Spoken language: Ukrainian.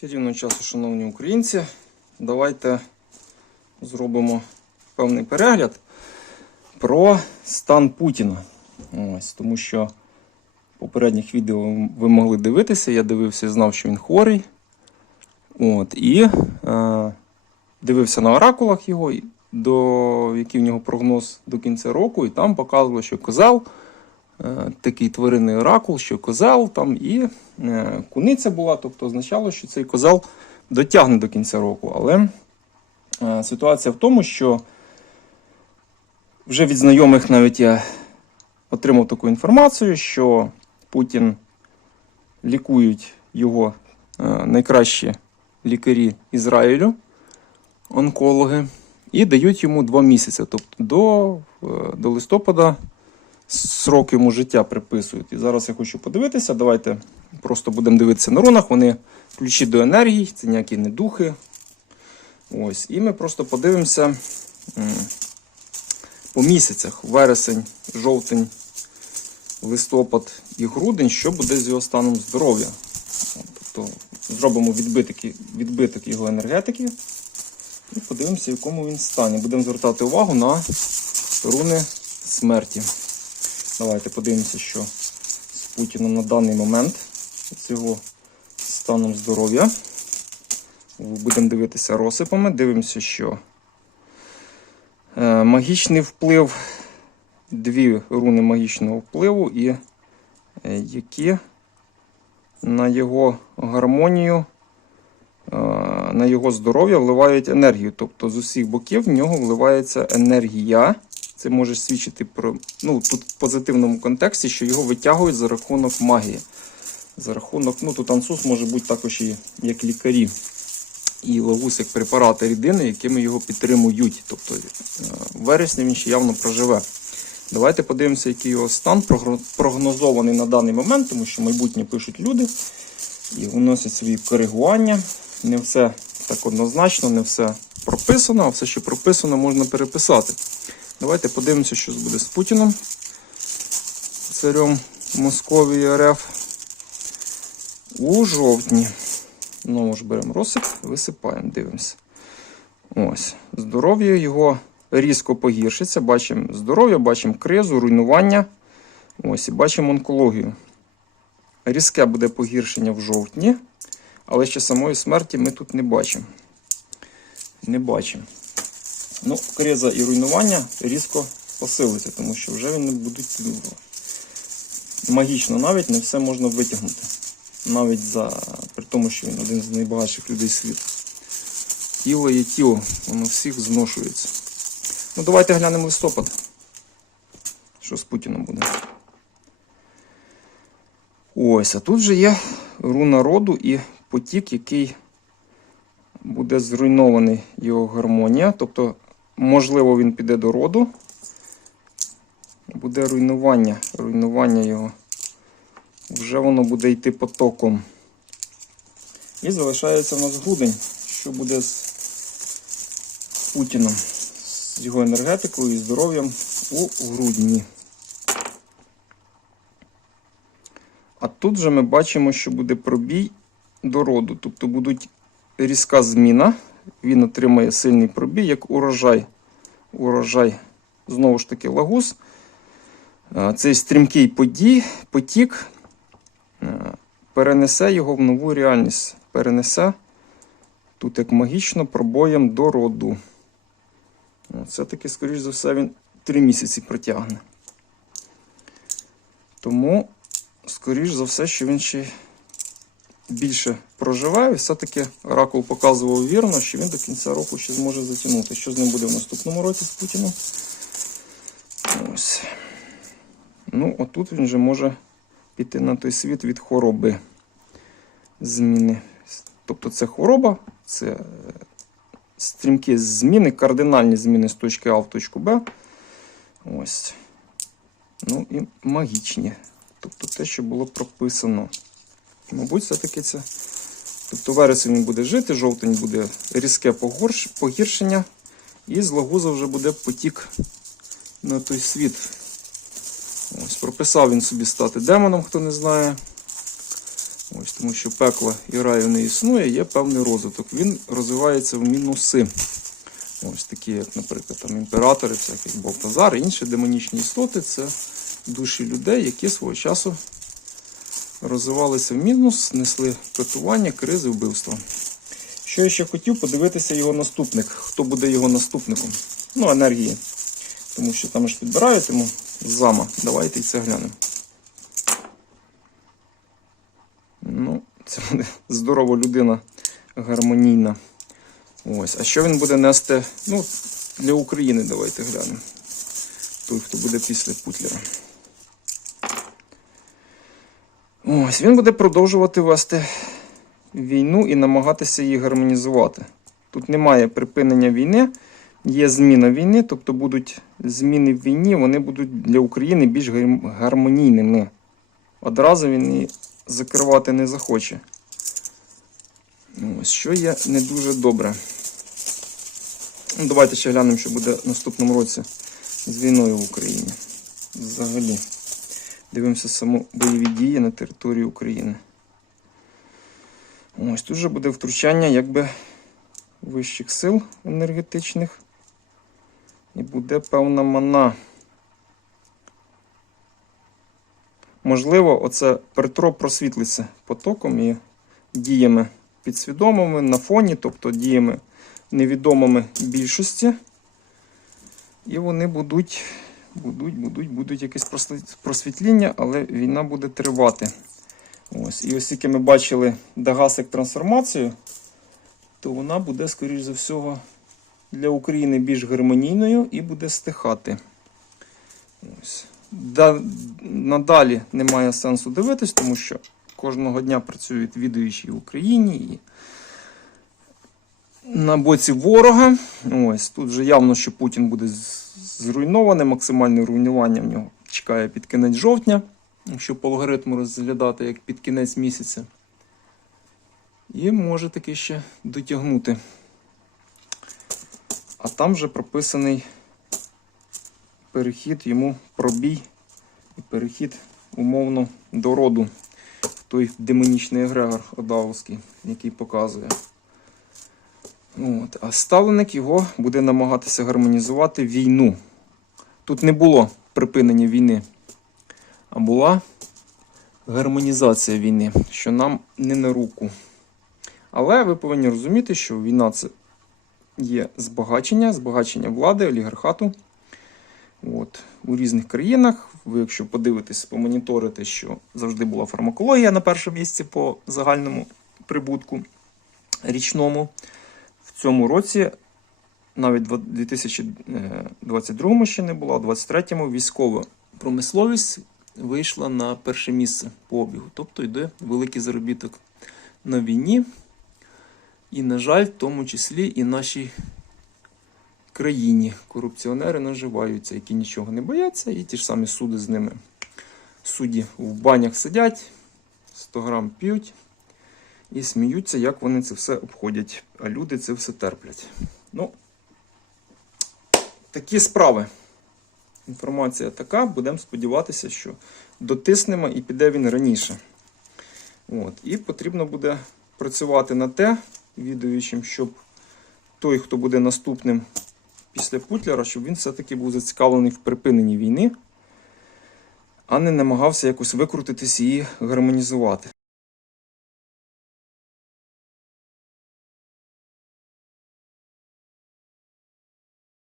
Чарівного часу, шановні українці, давайте зробимо певний перегляд про стан Путіна. Ось, тому що в попередніх відео ви могли дивитися, я дивився і знав, що він хворий. От, і е, дивився на оракулах його, до, який в нього прогноз до кінця року, і там показувало, що козел, е, такий тваринний оракул, що козел там і куниця була, тобто означало, що цей козел дотягне до кінця року. Але е, ситуація в тому, що вже від знайомих навіть я отримав таку інформацію, що Путін лікують його е, найкращі лікарі Ізраїлю, онкологи, і дають йому два місяці. Тобто до, е, до листопада срок йому життя приписують. І зараз я хочу подивитися. Давайте просто будемо дивитися на рунах. Вони ключі до енергії, це ніякі не духи. Ось. І ми просто подивимося по місяцях: вересень, жовтень, листопад і грудень, що буде з його станом здоров'я. Тобто зробимо відбиток, відбиток його енергетики і подивимося, в якому він стані. Будемо звертати увагу на руни смерті. Давайте подивимося, що з Путіном на даний момент з його станом здоров'я. Будемо дивитися розсипами. Дивимося, що е, магічний вплив, дві руни магічного впливу, і е, які на його гармонію, е, на його здоров'я вливають енергію. Тобто з усіх боків в нього вливається енергія. Це може свідчити про ну тут в позитивному контексті, що його витягують за рахунок магії. За рахунок, ну тут ансус може бути також і як лікарі, і лагус як препарати рідини, якими його підтримують. Тобто е, в вересні він ще явно проживе. Давайте подивимося, який його стан прогнозований на даний момент, тому що майбутнє пишуть люди і вносять свої коригування. Не все так однозначно, не все прописано, а все, що прописано, можна переписати. Давайте подивимося, що буде з Путіном, царем Московії РФ. У жовтні. Знову ж беремо розсип, висипаємо, дивимося. Ось. Здоров'я його різко погіршиться. Бачимо здоров'я, бачимо кризу, руйнування. Ось, і бачимо онкологію. Різке буде погіршення в жовтні, але ще самої смерті ми тут не бачимо. Не бачимо. Ну, криза і руйнування різко посилиться, тому що вже вони будуть ну, магічно навіть не все можна витягнути. Навіть за при тому, що він один з найбагатших людей світу. Тіло є тіло, воно всіх зношується. Ну, давайте глянемо листопад. Що з Путіном буде? Ось, а тут же є руна роду і потік, який буде зруйнований його гармонія. Тобто, можливо, він піде до роду. Буде руйнування, руйнування його. Вже воно буде йти потоком. І залишається в нас грудень, що буде з Путіном, з його енергетикою і здоров'ям у грудні. А тут же ми бачимо, що буде пробій до роду. Тобто будуть різка зміна. Він отримає сильний пробій, як урожай. Урожай, знову ж таки, лагус. Е, Цей стрімкий подій, потік е, перенесе його в нову реальність. Перенесе тут як магічно пробоєм до роду. Ну, Все-таки, скоріш за все, він три місяці протягне. Тому, скоріш за все, що він ще більше проживе, і все-таки Оракул показував вірно, що він до кінця року ще зможе затягнути. Що з ним буде в наступному році з Путіним? Ось. Ну, отут він вже може піти на той світ від хвороби зміни. Тобто це хвороба, це е, стрімкі зміни, кардинальні зміни з точки А в точку Б. Ось. Ну і магічні. Тобто те, що було прописано. Мабуть, все-таки це. Тобто вересень він буде жити, жовтень буде різке погіршення, і з лагуза вже буде потік на той світ. Ось, прописав він собі стати демоном, хто не знає. Ось Тому що пекла і раю не існує, є певний розвиток. Він розвивається в мінуси. Ось такі, як, наприклад, там імператори, всякі як Балтазар, інші демонічні істоти це душі людей, які свого часу розвивалися в мінус, несли катування, кризи, вбивства. Що я ще хотів подивитися його наступник. Хто буде його наступником? Ну, енергії. Тому що там ж підбирають йому зама. Давайте і це глянемо. Ну, це буде здорова людина, гармонійна. Ось. А що він буде нести? Ну, для України давайте глянемо. Той, хто буде після Путлера. Ось, він буде продовжувати вести війну і намагатися її гармонізувати. Тут немає припинення війни, є зміна війни, тобто будуть зміни в війні, вони будуть для України більш гармонійними. Одразу він її закривати не захоче. Ось, що є не дуже добре. Ну, давайте ще глянемо, що буде в наступному році з війною в Україні. Взагалі. Дивимося саму бойові дії на території України. Ось тут же буде втручання якби вищих сил енергетичних. І буде певна мана. Можливо, оце Петро просвітлиться потоком і діями підсвідомими на фоні, тобто діями невідомими більшості. І вони будуть, будуть, будуть, будуть просли- просвітління, але війна буде тривати. Ось. І оскільки ми бачили Дагасик трансформацію, то вона буде, скоріш за всього, для України більш гармонійною і буде стихати. Ось. Да, надалі немає сенсу дивитись, тому що кожного дня працюють відуючі в Україні і на боці ворога. Ось тут вже явно, що Путін буде з- зруйнований, максимальне руйнування в нього чекає під кінець жовтня, якщо по алгоритму розглядати як під кінець місяця. І може таки ще дотягнути. А там вже прописаний перехід йому пробій і перехід умовно до роду. Той демонічний егрегор Одавовський, який показує. От. А ставленик його буде намагатися гармонізувати війну. Тут не було припинення війни, а була гармонізація війни, що нам не на руку. Але ви повинні розуміти, що війна це є збагачення, збагачення влади, олігархату. От. У різних країнах, ви, якщо подивитесь, помоніторите, що завжди була фармакологія на першому місці по загальному прибутку річному. В цьому році, навіть в 2022 ще не було, а в 2023 військова промисловість вийшла на перше місце по обігу. Тобто йде великий заробіток на війні. І, на жаль, в тому числі і нашій країні корупціонери наживаються, які нічого не бояться, і ті ж самі суди з ними. Судді в банях сидять, 100 грам п'ють і сміються, як вони це все обходять, а люди це все терплять. Такі справи. Інформація така, будемо сподіватися, що дотиснемо і піде він раніше. От. І потрібно буде працювати на те, відуючим, щоб той, хто буде наступним після Путлера, щоб він все-таки був зацікавлений в припиненні війни, а не намагався якось викрутитись і гармонізувати.